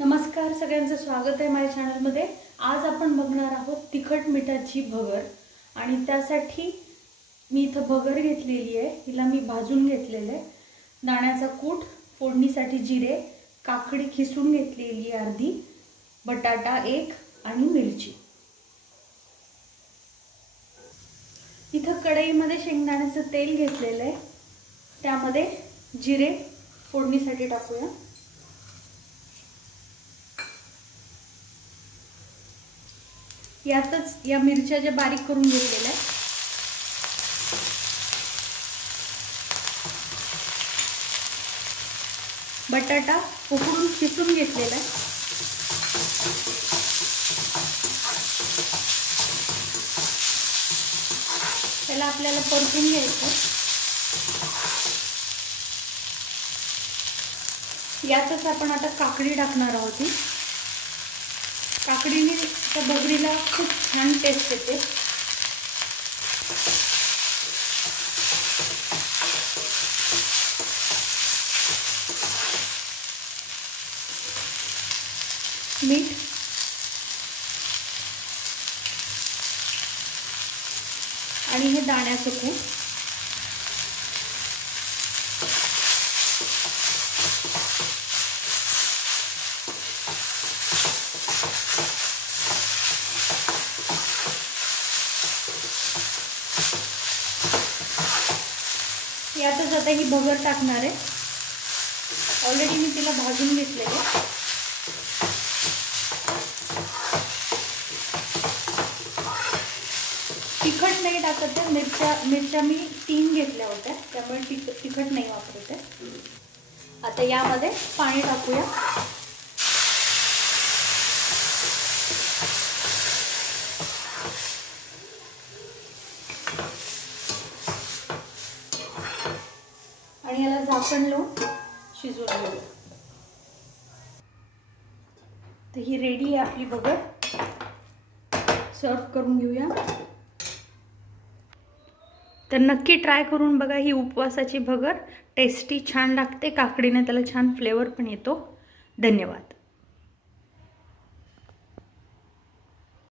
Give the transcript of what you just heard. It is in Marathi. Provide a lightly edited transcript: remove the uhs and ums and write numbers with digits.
नमस्कार, सगळ्यांचं स्वागत आहे माझ्या चॅनलमध्ये। आज आपण बघणार आहोत तिखट मिठाची भगर। आणि त्यासाठी मी इथं भगर घेतलेली आहे, हिला मी भाजून घेतलेले आहे। दाण्याचा कूट, फोडणीसाठी जिरे, काकडी खिसून घेतलेली अर्धी, बटाटा एक आणि मिरची। इथं कढईमध्ये शेंगदाण्याचं तेल घेतलेलं आहे, त्यामध्ये जिरे फोडणीसाठी टाकूया। यातच या मिरच्या ज्या बारीक करून घेतलेल्या आहेत, बटाटा उकडून खिसून घेतलेला आहे, त्याला आपल्याला परतून घ्यायचं। यातच आपण आता काकडी टाकणार आहोत। काकडीने त्या भगरीला खूप छान टेस्ट येते। मीठ आणि हे दाण्याचं कूट। यातच आता ही भगर टाकणार आहे। ऑलरेडी मी तिला भाजून घेतलेले आहे। तिखट नाही टाकत आहे, मिरच्या मी 3 घेतल्या होत्या, त्यामुळे तिखट नाही वापरत आहे। आता यामध्ये पाणी टाकूया। आणि याला झाकण लावून शिजवून घेऊया। तर ही रेडी आहे आपली भगर, सर्व करून घेऊया। तर नक्की ट्राय करून बघा, ही उपवासाची भगर टेस्टी छान लागते। काकडीने त्याला छान फ्लेवर पण येतो। धन्यवाद।